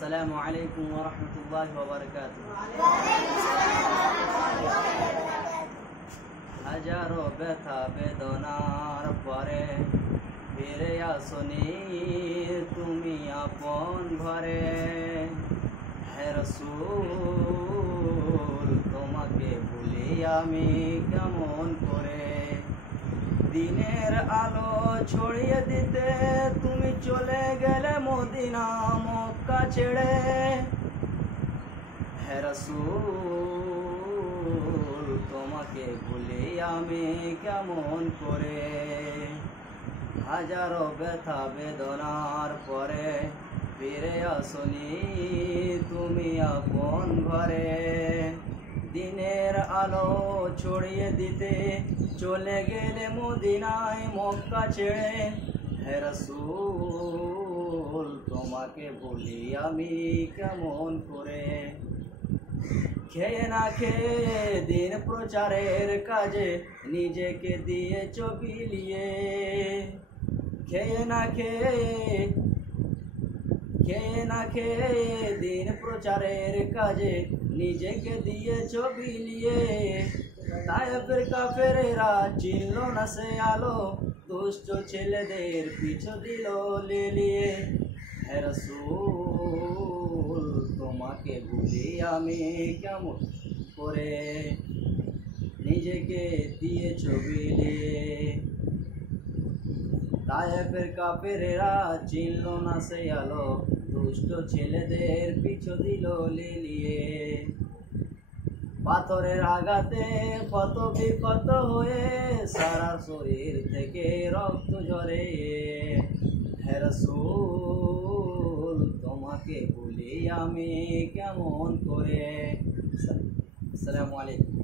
আসসালামু আলাইকুম ওয়া রাহমাতুল্লাহি ওয়া বারাকাতুহু। হাজারো ব্যথা বেদনার পরে ফিরে আসনি তুমি আপন ঘরে। হে রাসূল তোমাকে ভুলি আমি কেমন করে। দিনের আলো ছড়িয়ে দিতে তুমি চলে গেলে মদিনা মক্কা ছেড়ে। হে রাসূল তোমাকে ভুলি আমি কেমন করে। হাজারো ব্যথা বেদনার পরে ফিরে আসনি তুমি আপন ঘরে। দিনের আলো ছড়িয়ে দিতে চলে গেলে মদিনায় মক্কা ছেড়ে। হে রাসূল তোমাকে ভুলি আমি কেমন করে। খেয়ে না খেয়ে দিন প্রচারের কাজে নিজেকে দিয়েছ বিলিয়ে। খেয়ে না খেয়ে দিন প্রচারের কাজে নিজেকে দিয়েছ বিলিয়ে। তায়েফের কাফেরেরা চিনল না সে আলো, দুষ্ট ছেলেদের পিছু দিল লিলিয়ে। হে রাসূল তোমাকে ভুলি আমি কেমন করে, নিজেকে দিয়েছ বিলিয়ে। তায়েফের কাফেরেরা চিনল না সে আলো, দুষ্ট ছেলেদের পিছু দিল লিলিয়ে। পাথরের আঘাতে ক্ষত বিক্ষত হয়ে সারা শরীর থেকে রক্ত ঝরে। হে রাসূল তোমাকে ভুলি আমি কেমন করে। আসসালামু আলাইকুম।